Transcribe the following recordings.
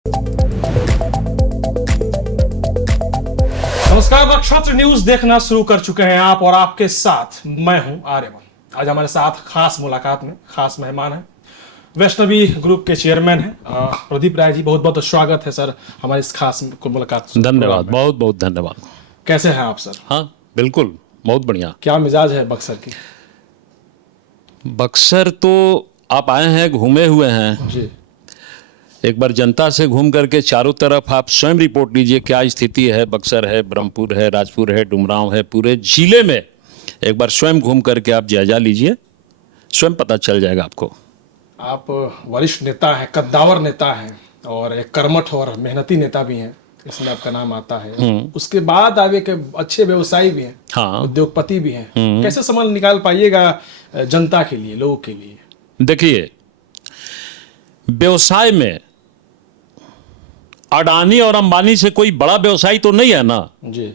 नमस्कार, नक्षत्र न्यूज देखना शुरू कर चुके हैं आप और आपके साथ मैं हूं आर्यमन। आज हमारे साथ खास मुलाकात में खास मेहमान हैं, वैष्णवी ग्रुप के चेयरमैन हैं प्रदीप राय जी। बहुत बहुत स्वागत है सर हमारे इस खास मुलाकात। धन्यवाद, बहुत बहुत धन्यवाद। कैसे हैं आप सर? हाँ बिल्कुल, बहुत बढ़िया। क्या मिजाज है बक्सर की? बक्सर तो आप आए हैं, घूमे हुए हैं जी। एक बार जनता से घूम करके चारों तरफ आप स्वयं रिपोर्ट लीजिए क्या स्थिति है। बक्सर है, ब्रह्मपुर है, राजपुर है, डुमरांव है, पूरे जिले में एक बार स्वयं घूम करके आप जायजा लीजिए, स्वयं पता चल जाएगा आपको। आप वरिष्ठ नेता हैं, कद्दावर नेता हैं और एक कर्मठ और मेहनती नेता भी हैं, इसमें आपका नाम आता है। उसके बाद आप एक अच्छे व्यवसायी भी हैं, हाँ, उद्योगपति भी हैं। कैसे समय निकाल पाइएगा जनता के लिए, लोगों के लिए? देखिए, व्यवसाय में अडानी और अंबानी से कोई बड़ा व्यवसायी तो नहीं है ना जी।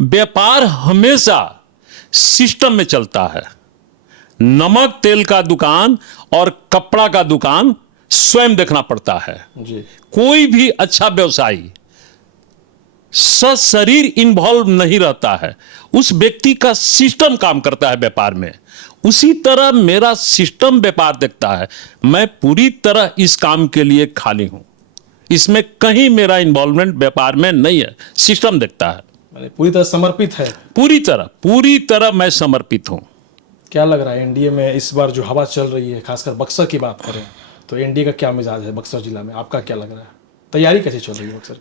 व्यापार हमेशा सिस्टम में चलता है। नमक तेल का दुकान और कपड़ा का दुकान स्वयं देखना पड़ता है जी। कोई भी अच्छा व्यवसायी सशरीर इन्वॉल्व नहीं रहता है, उस व्यक्ति का सिस्टम काम करता है व्यापार में। उसी तरह मेरा सिस्टम व्यापार देखता है। मैं पूरी तरह इस काम के लिए खाली हूं, इसमें कहीं मेरा इन्वॉल्वमेंट व्यापार में नहीं है, सिस्टम देखता है। मैंने पूरी तरह समर्पित है। पूरी तरह मैं समर्पित हूं। क्या लग रहा है एनडीए में इस बार जो हवा चल रही है, खासकर बक्सर की बात करें तो एनडीए का क्या मिजाज है बक्सर जिला में? आपका क्या लग रहा है? तैयारी कैसे चल रही है बक्सर?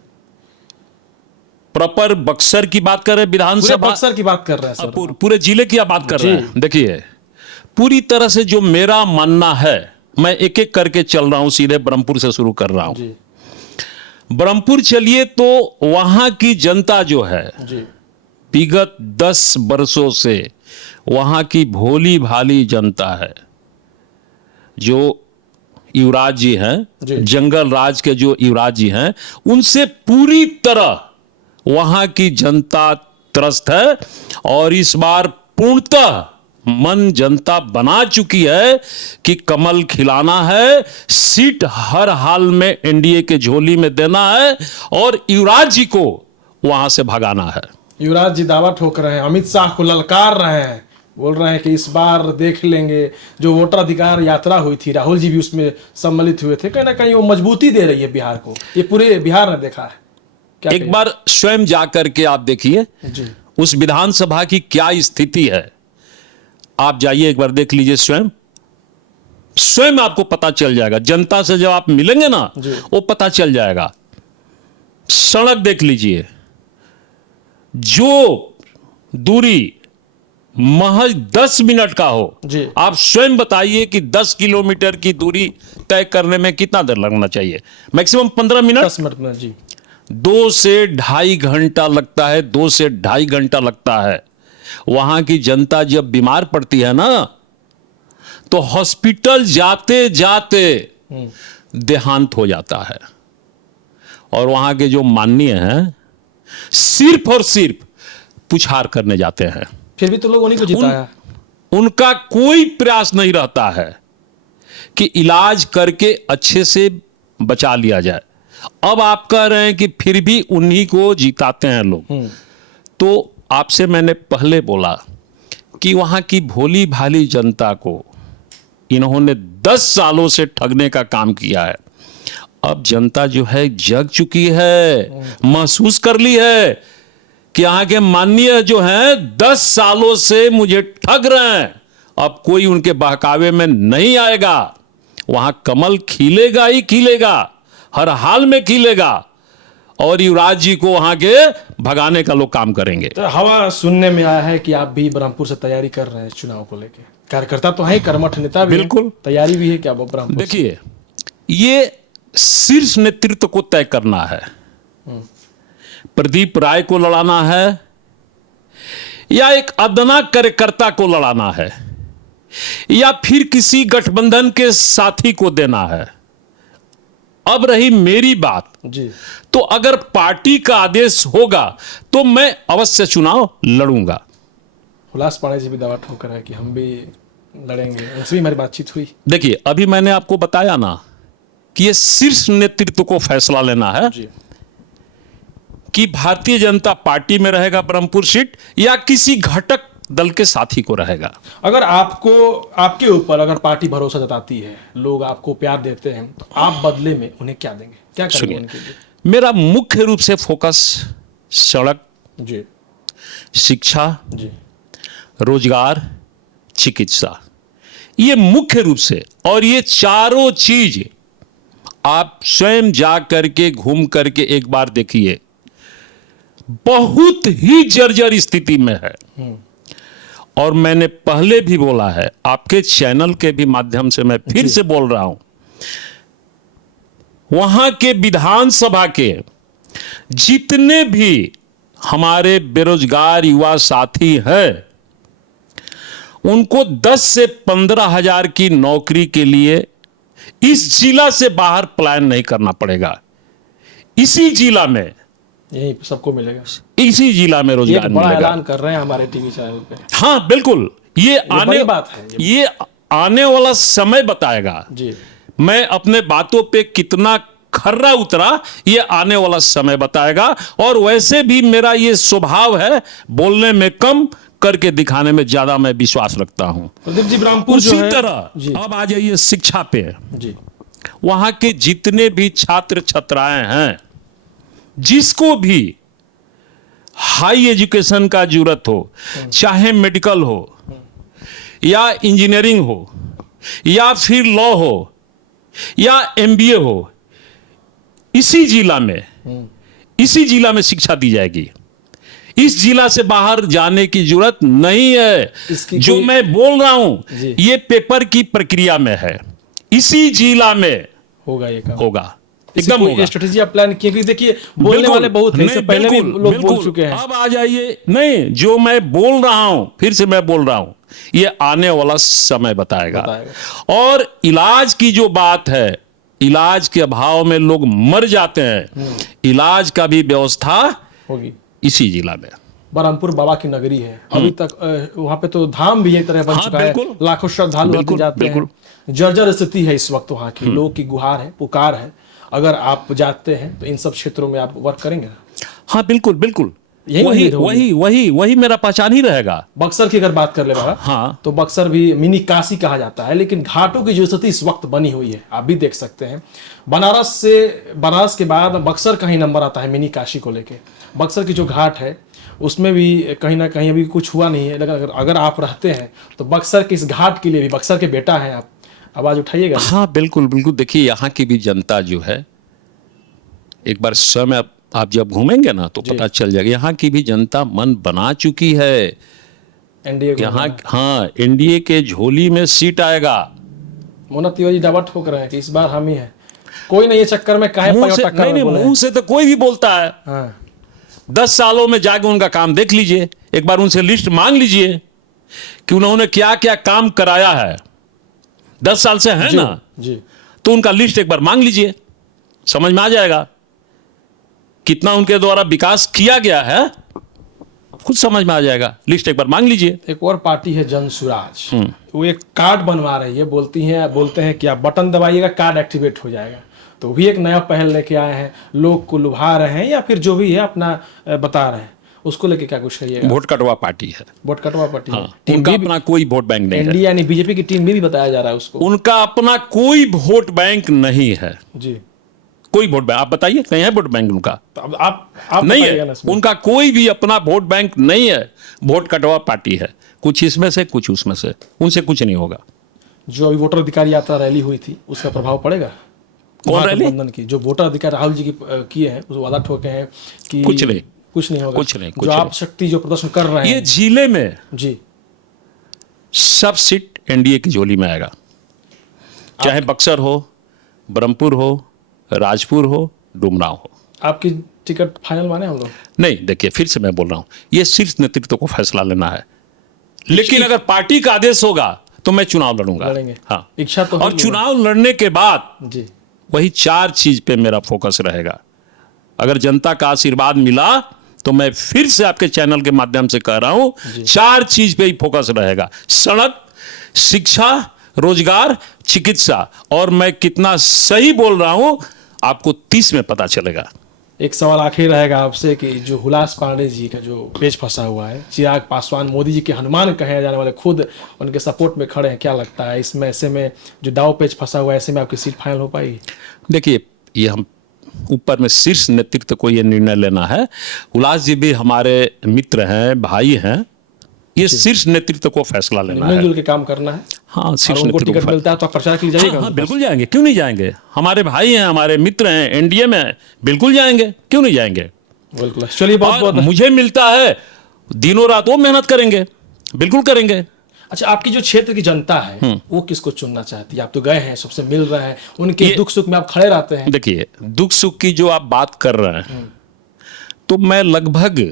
प्रॉपर बक्सर की बात कर रहे हैं, विधानसभा बक्सर की बात कर रहे हैं सर। पूरे जिले की आप बात कर रहे हैं। देखिए, पूरी तरह से जो मेरा मानना है, मैं एक एक करके चल रहा हूं, सीधे ब्रह्मपुर से शुरू कर रहा हूं। जी। ब्रह्मपुर चलिए तो वहां की जनता जो है जी। विगत 10 वर्षों से वहां की भोली भाली जनता है। जो युवराज जी हैं, जंगल राज के जो युवराज जी हैं, उनसे पूरी तरह वहां की जनता त्रस्त है। और इस बार पूर्णतः मन जनता बना चुकी है कि कमल खिलाना है, सीट हर हाल में एनडीए के झोली में देना है और युवराज जी को वहां से भगाना है। युवराज जी दावा ठोक रहे हैं, अमित शाह को ललकार रहे हैं, बोल रहे हैं कि इस बार देख लेंगे। जो वोटर अधिकार यात्रा हुई थी, राहुल जी भी उसमें सम्मिलित हुए थे, कहीं ना कहीं वो मजबूती दे रही है बिहार को। ये पूरे बिहार ने देखा है। क्या एक बार स्वयं जाकर के आप देखिए उस विधानसभा की क्या स्थिति है। आप जाइए एक बार देख लीजिए, स्वयं आपको पता चल जाएगा। जनता से जब आप मिलेंगे ना, वो पता चल जाएगा। सड़क देख लीजिए, जो दूरी महज 10 मिनट का हो, आप स्वयं बताइए कि 10 किलोमीटर की दूरी तय करने में कितना देर लगना चाहिए? मैक्सिमम 15 मिनट, 10 मिनट में। जी। 2 से ढाई घंटा लगता है, 2 से ढाई घंटा लगता है। वहां की जनता जब बीमार पड़ती है ना, तो हॉस्पिटल जाते जाते देहांत हो जाता है। और वहां के जो माननीय हैं, सिर्फ और सिर्फ पुछार करने जाते हैं। फिर भी तो लोग उन्हीं को जिताया। उनका कोई प्रयास नहीं रहता है कि इलाज करके अच्छे से बचा लिया जाए। अब आप कह रहे हैं कि फिर भी उन्हीं को जिताते हैं लोग। तो आपसे मैंने पहले बोला कि वहां की भोली भाली जनता को इन्होंने 10 सालों से ठगने का काम किया है। अब जनता जो है जग चुकी है, महसूस कर ली है कि यहाँ के माननीय जो हैं 10 सालों से मुझे ठग रहे हैं। अब कोई उनके बहकावे में नहीं आएगा। वहां कमल खिलेगा ही खिलेगा, हर हाल में खिलेगा। और युवराज जी को वहां के भगाने का लोग काम करेंगे। तो हवा सुनने में आया है कि आप भी ब्रह्मपुर से तैयारी कर रहे हैं चुनाव को लेके। कार्यकर्ता तो है, कर्मठ नेता भी। बिल्कुल। तैयारी भी है क्या ब्रह्मपुर? देखिए, ये शीर्ष नेतृत्व को तय करना है। प्रदीप राय को लड़ाना है या एक अदना कार्यकर्ता को लड़ाना है या फिर किसी गठबंधन के साथी को देना है। अब रही मेरी बात जी, तो अगर पार्टी का आदेश होगा तो मैं अवश्य चुनाव लड़ूंगा। हुलास पांडे जी भी दावा ठोकर है कि हम भी लड़ेंगे, उनसे भी हमारी बातचीत हुई। देखिए, अभी मैंने आपको बताया ना कि ये शीर्ष नेतृत्व को फैसला लेना है जी कि भारतीय जनता पार्टी में रहेगा ब्रह्मपुर सीट या किसी घटक दल के साथी को रहेगा। अगर आपको आपके ऊपर अगर पार्टी भरोसा जताती है, लोग आपको प्यार देते हैं, तो आप बदले में उन्हें क्या देंगे, क्या करेंगे सुनिए, उनके लिए? मेरा मुख्य रूप से फोकस सड़क, जी शिक्षा, जी रोजगार, चिकित्सा, ये मुख्य रूप से, और ये चारों चीज आप स्वयं जा करके घूम करके एक बार देखिए, बहुत ही जर्जर स्थिति में है। और मैंने पहले भी बोला है, आपके चैनल के भी माध्यम से मैं फिर से बोल रहा हूं, वहां के विधानसभा के जितने भी हमारे बेरोजगार युवा साथी हैं, उनको 10 से 15 हजार की नौकरी के लिए इस जिला से बाहर पलायन नहीं करना पड़ेगा। इसी जिला में, यही सबको मिलेगा। इसी जिला में ये रोजगार एक बड़ा मिलेगा। ऐलान कर रहे हैं हमारे टीवी चैनल पे। हाँ बिल्कुल, ये आने बड़ी बात है ये आने वाला समय बताएगा। जी मैं अपने बातों पे कितना खर्रा उतरा, ये आने वाला समय बताएगा। और वैसे भी मेरा ये स्वभाव है, बोलने में कम, करके दिखाने में ज्यादा मैं विश्वास रखता हूं। प्रदीप जी, ब्रह्मपुर जो उसी है, तरह जी अब आ जाइए शिक्षा पे। जी वहां के जितने भी छात्र छात्राएं हैं, जिसको भी हाई एजुकेशन का जरूरत हो, चाहे मेडिकल हो या इंजीनियरिंग हो या फिर लॉ हो या एमबीए हो, इसी जिला में शिक्षा दी जाएगी। इस जिला से बाहर जाने की जरूरत नहीं है। जो मैं बोल रहा हूं ये पेपर की प्रक्रिया में है, इसी जिला में होगा, ये काम होगा, एकदम होगा। स्ट्रेटेजी आप प्लान किए? देखिए बोलने वाले बहुत हैं, इससे पहले भी लोग बोल चुके हैं। अब आ जाइए, नहीं, जो मैं बोल रहा हूं, फिर से मैं बोल रहा हूं, ये आने वाला समय बताएगा। और इलाज की जो बात है, इलाज के अभाव में लोग मर जाते हैं, इलाज का भी व्यवस्था होगी इसी जिला में। ब्रह्मपुर बाबा की नगरी है, अभी तक वहां पे तो धाम भी एक तरह बन चुका है, लाखों श्रद्धालु आते जाते हैं। जर्जर स्थिति है इस वक्त वहां की, लोग की गुहार है, पुकार है। अगर आप जाते हैं तो इन सब क्षेत्रों में आप वर्क करेंगे? हाँ बिल्कुल बिल्कुल, वही मेरा पहचान ही रहेगा। बक्सर की अगर बात कर ले बाबा, हाँ, तो बक्सर भी मिनी काशी कहा जाता है, लेकिन घाटों की जो स्थिति इस वक्त बनी हुई है आप भी देख सकते हैं। बनारस के बाद बक्सर का ही नंबर आता है मिनी काशी को लेके। बक्सर की जो घाट है उसमें भी कहीं ना कहीं अभी कुछ हुआ नहीं है, लेकिन अगर आप रहते हैं तो बक्सर के इस घाट के लिए भी, बक्सर के बेटा हैं आप, आवाज उठाइएगा। हाँ बिल्कुल बिल्कुल, देखिए यहाँ की भी जनता जो है, एक बार समय आप जब घूमेंगे ना तो पता चल जाएगा, यहाँ की भी जनता मन बना चुकी है। एनडीए यहाँ, हाँ, एनडीए के झोली में सीट आएगा। मोना तिवारी दावा ठोक रहे हैं कि इस बार हम ही है, कोई नहीं, ये चक्कर में काहे मुंह से तो कोई भी बोलता है। हाँ। 10 सालों में जाके उनका काम देख लीजिए, एक बार उनसे लिस्ट मांग लीजिए कि उन्होंने क्या क्या काम कराया है। 10 साल से है ना जी, तो उनका लिस्ट एक बार मांग लीजिए, समझ में आ जाएगा कितना उनके द्वारा विकास किया गया है, खुद समझ में आ जाएगा। लिस्ट एक बार मांग लीजिए। एक और पार्टी है जन सुराज, वो एक कार्ड बनवा रही है, बोलते हैं कि आप बटन दबाइएगा कार्ड एक्टिवेट हो जाएगा। तो भी एक नया पहल लेके आए हैं, लोग को लुभा रहे हैं या फिर जो भी है अपना बता रहे हैं, उसको लेके क्या कुछ कहिएगा? वोट कटवा पार्टी है, वोट कटवा पार्टी। हाँ, उनका अपना कोई वोट बैंक नहीं है। एनडीए यानी बीजेपी की टीम में भी बताया जा रहा है उसको। उनका अपना कोई वोट बैंक नहीं है जी, कोई वोट बैंक, आप बताइए कहीं है वोट बैंक उनका? तो अब आप नहीं है, उनका कोई भी अपना वोट बैंक नहीं है। वोट कटवा पार्टी है, कुछ इसमें से कुछ उसमें से, उनसे कुछ नहीं होगा। जो अभी वोटर अधिकार यात्रा रैली हुई थी उसका प्रभाव पड़ेगा? कौन रैली? की जो वोटर अधिकार राहुल जी की किए हैं, उस वादा ठोके हैं कि कुछ नहीं होगा, कुछ नहीं। जो आप शक्ति जो प्रदर्शन कर रहे हैं, ये जिले में जी सब सीट एनडीए की झोली में आएगा, चाहे बक्सर हो, ब्रह्मपुर हो, राजपुर हो, डुमरांव हो। आपकी टिकट फाइनल माने हम लोग? नहीं, देखिए फिर से मैं बोल रहा हूं, ये शीर्ष नेतृत्व को फैसला लेना है, लेकिन अगर पार्टी का आदेश होगा तो मैं चुनाव लड़ूंगा। हाँ, इच्छा तो। और चुनाव लड़ने के बाद जी वही 4 चीज पे मेरा फोकस रहेगा। अगर जनता का आशीर्वाद मिला तो मैं फिर से आपके चैनल के माध्यम से कह रहा हूं, 4 चीज पे ही फोकस रहेगा: सड़क, शिक्षा, रोजगार, चिकित्सा, और मैं कितना सही बोल रहा हूं आपको 30 में पता चलेगा। एक सवाल आखिर रहेगा आपसे कि जो हुलास पांडे जी का जो पेच फंसा हुआ है, चिराग पासवान मोदी जी के हनुमान कहे जाने वाले खुद उनके सपोर्ट में खड़े हैं, क्या लगता है इसमें, ऐसे में जो दाव पेच फंसा हुआ है, ऐसे में आपकी सीट फाइनल हो पाएगी? देखिए, ये हम ऊपर में शीर्ष नेतृत्व को ये निर्णय लेना है। हुलास जी भी हमारे मित्र हैं, भाई हैं, ये शीर्ष नेतृत्व को फैसला लेना है। मिलजुल के काम करना है। हाँ, शीर्ष और उनको नेतृत्व टिकट को मिलता है तो आप प्रचार के लिए जाइएगा? हाँ, बिल्कुल जाएंगे, क्यों नहीं जाएंगे। हमारे भाई हैं, हमारे मित्र हैं, एनडीए में हैं, बिल्कुल जाएंगे, क्यों नहीं जाएंगे। बिल्कुल, चलिए बहुत और बहुत। मुझे मिलता है दिनों रात, वो मेहनत करेंगे, बिल्कुल करेंगे। अच्छा, आपकी जो क्षेत्र की जनता है वो किसको चुनना चाहती है? आप तो गए हैं, सबसे मिल रहे हैं, उनके दुख सुख में आप खड़े रहते हैं। देखिए, दुख सुख की जो आप बात कर रहे हैं, तो मैं लगभग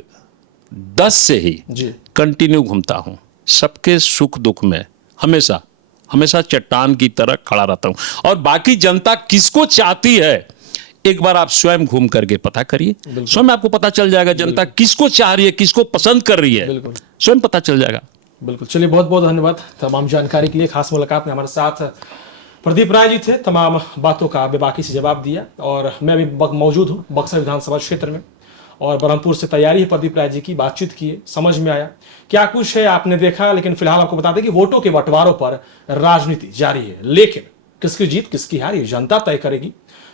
10 से ही जी कंटिन्यू घूमता हूं, सबके सुख दुख में हमेशा हमेशा चट्टान की तरह खड़ा रहता हूं। और बाकी जनता किसको चाहती है, एक बार आप स्वयं घूम करके पता करिए, स्वयं आपको पता चल जाएगा जनता किसको चाह रही है, किसको पसंद कर रही है, बिल्कुल स्वयं पता चल जाएगा। बिल्कुल। चलिए बहुत बहुत धन्यवाद तमाम जानकारी के लिए। खास मुलाकात में हमारे साथ प्रदीप राय जी थे, तमाम बातों का बेबाकी से जवाब दिया। और मैं अभी मौजूद हूँ बक्सर विधानसभा क्षेत्र में, और बरहमपुर से तैयारी है प्रदीप राय जी की, बातचीत की है, समझ में आया क्या कुछ है आपने देखा। लेकिन फिलहाल आपको बता दें कि वोटों के बंटवारों पर राजनीति जारी है, लेकिन किसकी जीत किसकी हार ये जनता तय करेगी।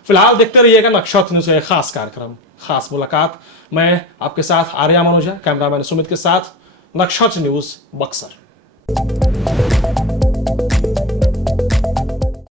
फिलहाल देखते रहिएगा नक्षत्र न्यूज़ का एक खास कार्यक्रम, खास मुलाकात। मैं आपके साथ आर्या मनोजा, कैमरामैन सुमित के साथ, नक्षत्र न्यूज़ बक्सर।